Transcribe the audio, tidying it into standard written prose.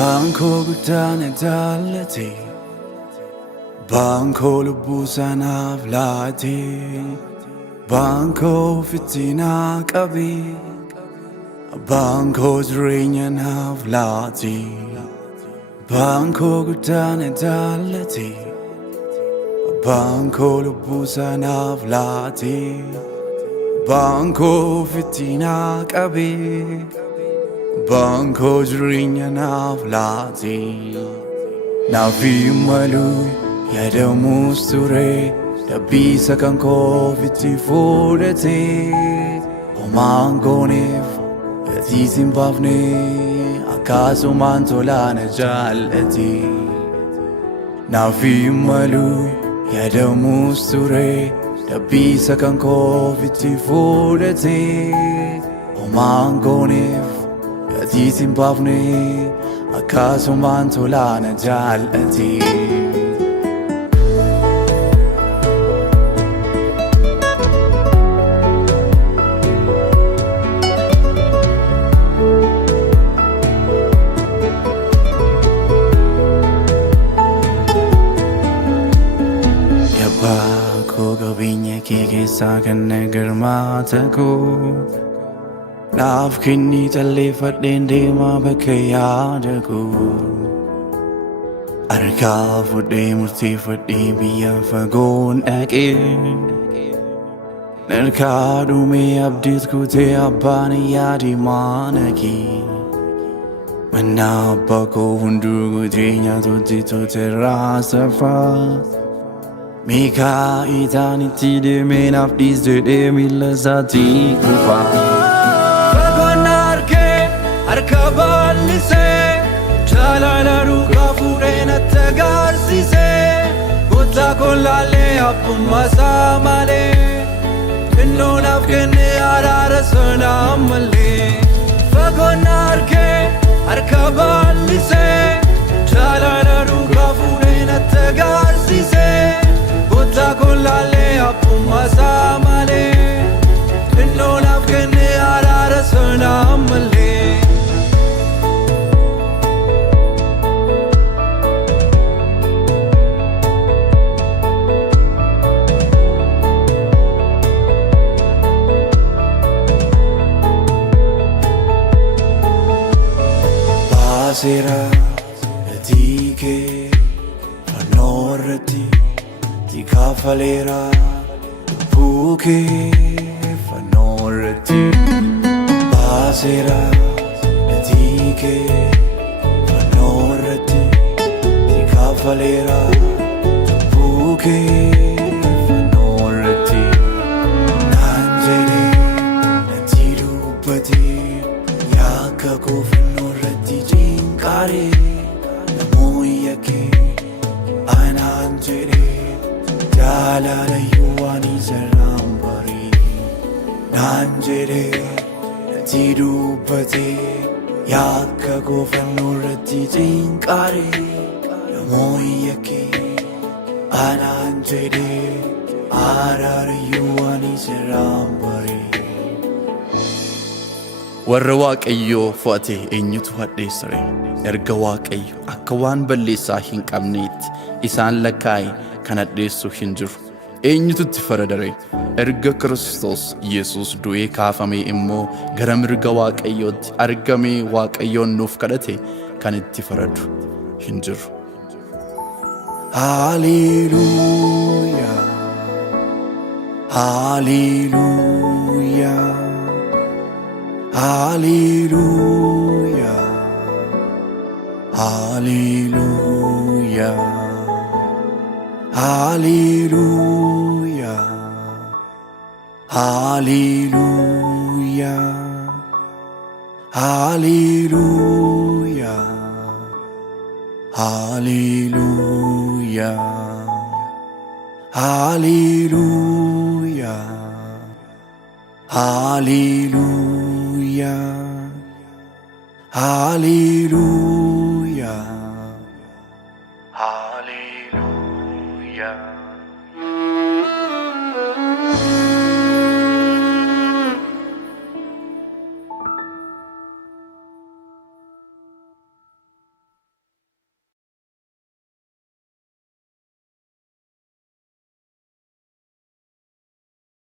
Banko guddaane jaallatee Banko lubbuu sanaaf laatee Banko ofitti naa qabee Banko jireenya naaf laatee Banko guddaane jaallatee Banko lubbuu sanaaf laatee Banko ofitti naa qabee Banko jireenya naaf laatee Naafi malu yaadamuus ture Dabbiisa kan koo ofitti fudhatee Homaan gooneef gatiis hin baafne Akkasumaan tolaana jaallatee Naafi malu yaadamuus ture Dabbiisa kan koo ofitti fudhatee Homaan gooneef gatiis hin baafne Akkasumaan tolaana jaallatee Yabbaa koo qabeenya kee keessaa kan girmaata koo Naaf kenni xalleeffadheen deemaa bakka yaada koo Harkaa fudhee murteeffadhee biyya fagoon dhaqee Harkaa dhumee abdiit kutee abbaan yaadi maana kee Manna abbaa koo hunduu gutee nyaatoti toterraa safaa Meeqaa itaan itti deemee naaf dhiisdee miila isaatii kufaa Harka bal'isee jaalala dhugaa fuudhee natti agarsiisee Gooftaa koo laalee abbummaa isaa malee Xinnoo naaf kennee araara sanaa malee Fagoon argee harka bal'isee jaalala dhugaa fuudhee natti agarsiisee Gooftaa koo laalee abbummaa isaa malee Xinnoo naaf kennee araara sanaa malee Sera etike fanorati tikafalera puke fanorati basera etike fanorati tikafalera puke fanorati nanjere natirupati yakako Kare namoya ke anan jere jalala yuwani zarambari nan jere tirupati yakka gofanurati jinkare namoya ke anan jere arara yuwani zarambari Warra Waaqayyoo fo'ate eenyutu hadheessare erga Waaqayyo akka waan balleessaa hin qabneetti isaan lakkaa'e kan hadheessu hin jiru eenyutu itti faradare erga Kiristoos Yesuus du'ee kaafamee immoo gara mirga Waaqayyootti argamee Waaqayyoon nuuf kadhate kan itti faradu hin jiru Hallelujah Hallelujah Hallelujah, Hallelujah, Hallelujah, Hallelujah, Hallelujah, Hallelujah, Hallelujah, Hallelujah. Hallelujah,